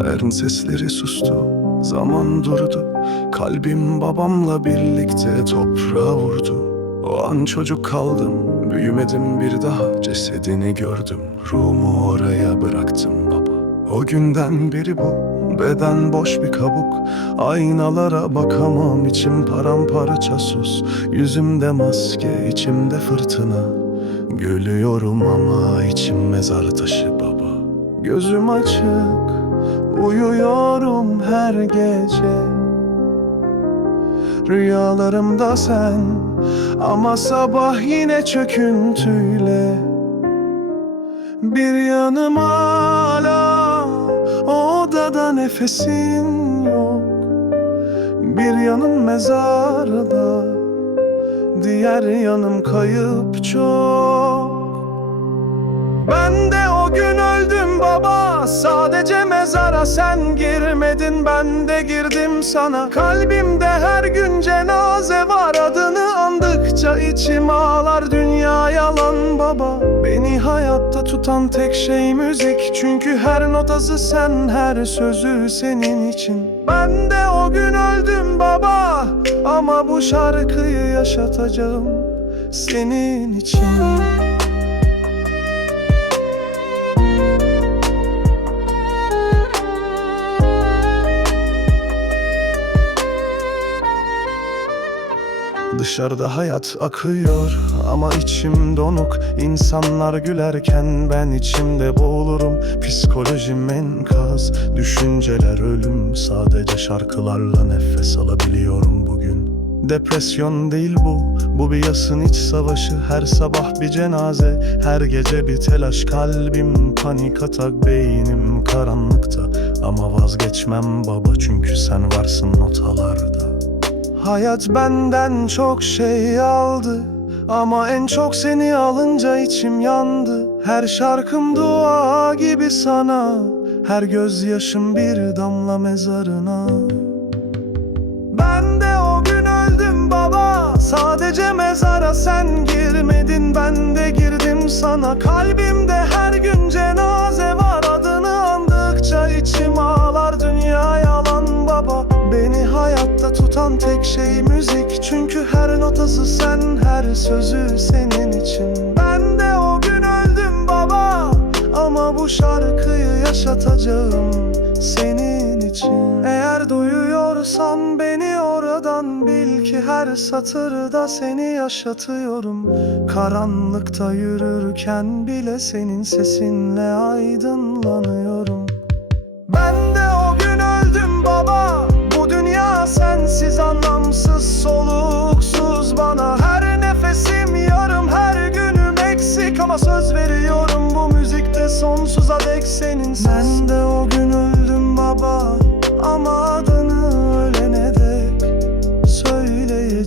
Ayarın sesleri sustu. Zaman durdu. Kalbim babamla birlikte toprağa vurdu. O an çocuk kaldım. Büyümedim bir daha. Cesedini gördüm. Ruhumu oraya bıraktım baba. O günden beri bu Beden boş bir kabuk. Aynalara bakamam. İçim paramparça sus. Yüzümde maske içimde fırtına. Gülüyorum ama içim mezar taşı baba. Gözüm açık Uyuyorum her gece. Rüyalarımda sen Ama sabah yine çöküntüyle. Bir yanım hala Odada nefesin yok. Bir yanım mezarda Diğer yanım kayıp çok. Ben de Sadece mezara sen girmedin Ben de girdim sana. Kalbimde her gün cenaze var Adını andıkça içim ağlar. Dünya yalan baba Beni hayatta tutan tek şey müzik. Çünkü her notası sen Her sözü senin için. Ben de o gün öldüm baba Ama bu şarkıyı yaşatacağım Senin için Dışarıda hayat akıyor ama içim donuk. İnsanlar gülerken ben içimde boğulurum. Psikolojim enkaz, düşünceler ölüm. Sadece şarkılarla nefes alabiliyorum bugün. Depresyon değil bu, bu bir yasın iç savaşı. Her sabah bir cenaze, her gece bir telaş. Kalbim panik atak, beynim karanlıkta. Ama vazgeçmem baba çünkü sen varsın notalarda Hayat benden çok şey aldı. Ama en çok seni alınca içim yandı. Her şarkım dua gibi sana. Her gözyaşım bir damla mezarına. Ben de o gün öldüm baba. Sadece mezara sen girmedin. Ben de girdim sana. Kalbimde şey müzik. Çünkü her notası sen Her sözü senin için. Ben de o gün öldüm baba Ama bu şarkıyı yaşatacağım senin için. Eğer duyuyorsan beni oradan bil ki her satırda seni yaşatıyorum. Karanlıkta yürürken bile senin sesinle aydınlanıyorum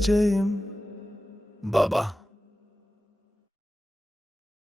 Söyleyeceğim Baba